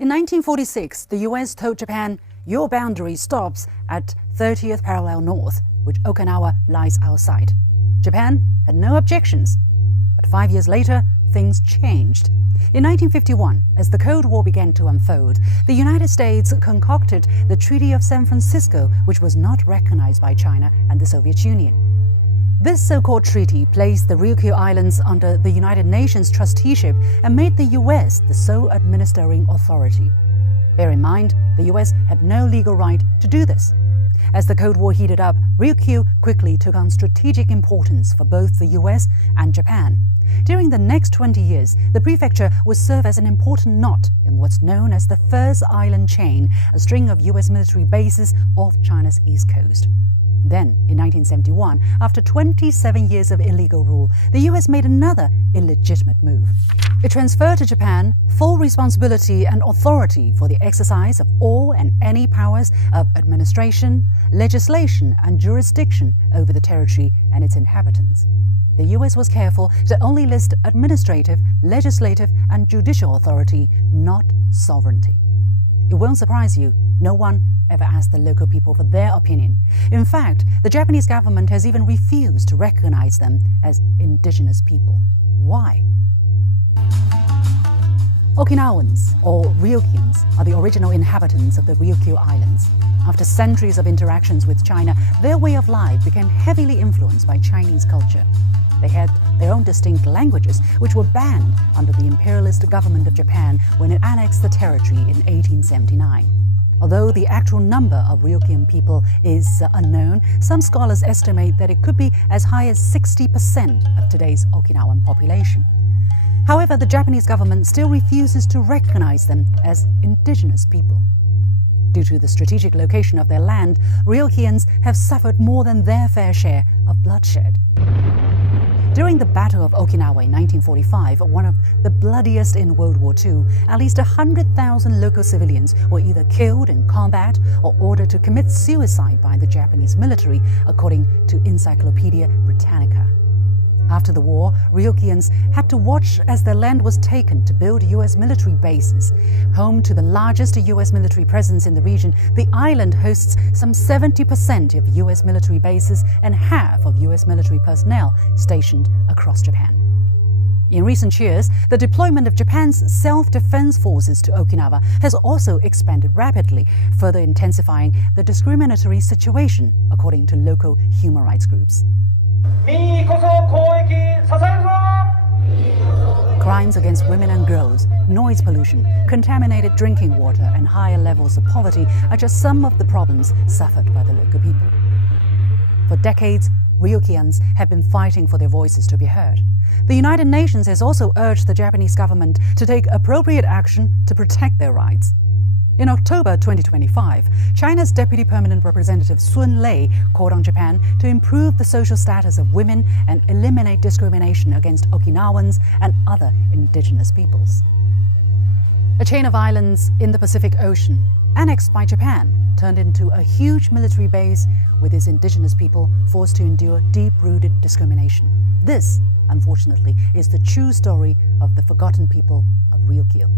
In 1946, the US told Japan, "Your boundary stops at 30th parallel north, which Okinawa lies outside." Japan had no objections. But 5 years later, things changed. In 1951, as the Cold War began to unfold, the United States concocted the Treaty of San Francisco, which was not recognized by China and the Soviet Union. This so-called treaty placed the Ryukyu Islands under the United Nations trusteeship and made the US the sole administering authority. Bear in mind, the US had no legal right to do this. As the Cold War heated up, Ryukyu quickly took on strategic importance for both the US and Japan. During the next 20 years, the prefecture would serve as an important knot in what's known as the First Island Chain, a string of US military bases off China's east coast. Then, in 1971, after 27 years of illegal rule, the US made another illegitimate move. It transferred to Japan full responsibility and authority for the exercise of all and any powers of administration, legislation, and jurisdiction over the territory and its inhabitants. The US was careful to only list administrative, legislative, and judicial authority, not sovereignty. It won't surprise you, no one ever asked the local people for their opinion. In fact, the Japanese government has even refused to recognize them as indigenous people. Why? Okinawans, or Ryukyans, are the original inhabitants of the Ryukyu Islands. After centuries of interactions with China, their way of life became heavily influenced by Chinese culture. They had their own distinct languages, which were banned under the imperialist government of Japan when it annexed the territory in 1879. Although the actual number of Ryukyu people is unknown, some scholars estimate that it could be as high as 60% of today's Okinawan population. However, the Japanese government still refuses to recognize them as indigenous people. Due to the strategic location of their land, Ryukyans have suffered more than their fair share of bloodshed. During the Battle of Okinawa in 1945, one of the bloodiest in World War II, at least 100,000 local civilians were either killed in combat or ordered to commit suicide by the Japanese military, according to Encyclopedia Britannica. After the war, Ryukyans had to watch as their land was taken to build US military bases. Home to the largest US military presence in the region, the island hosts some 70% of US military bases and half of US military personnel stationed across Japan. In recent years, the deployment of Japan's self-defense forces to Okinawa has also expanded rapidly, further intensifying the discriminatory situation, according to local human rights groups. Crimes against women and girls, noise pollution, contaminated drinking water, and higher levels of poverty are just some of the problems suffered by the local people. For decades, Ryukyans have been fighting for their voices to be heard. The United Nations has also urged the Japanese government to take appropriate action to protect their rights. In October 2025, China's Deputy Permanent Representative Sun Lei called on Japan to improve the social status of women and eliminate discrimination against Okinawans and other indigenous peoples. A chain of islands in the Pacific Ocean, annexed by Japan, turned into a huge military base with its indigenous people forced to endure deep-rooted discrimination. This, unfortunately, is the true story of the forgotten people of Ryukyu.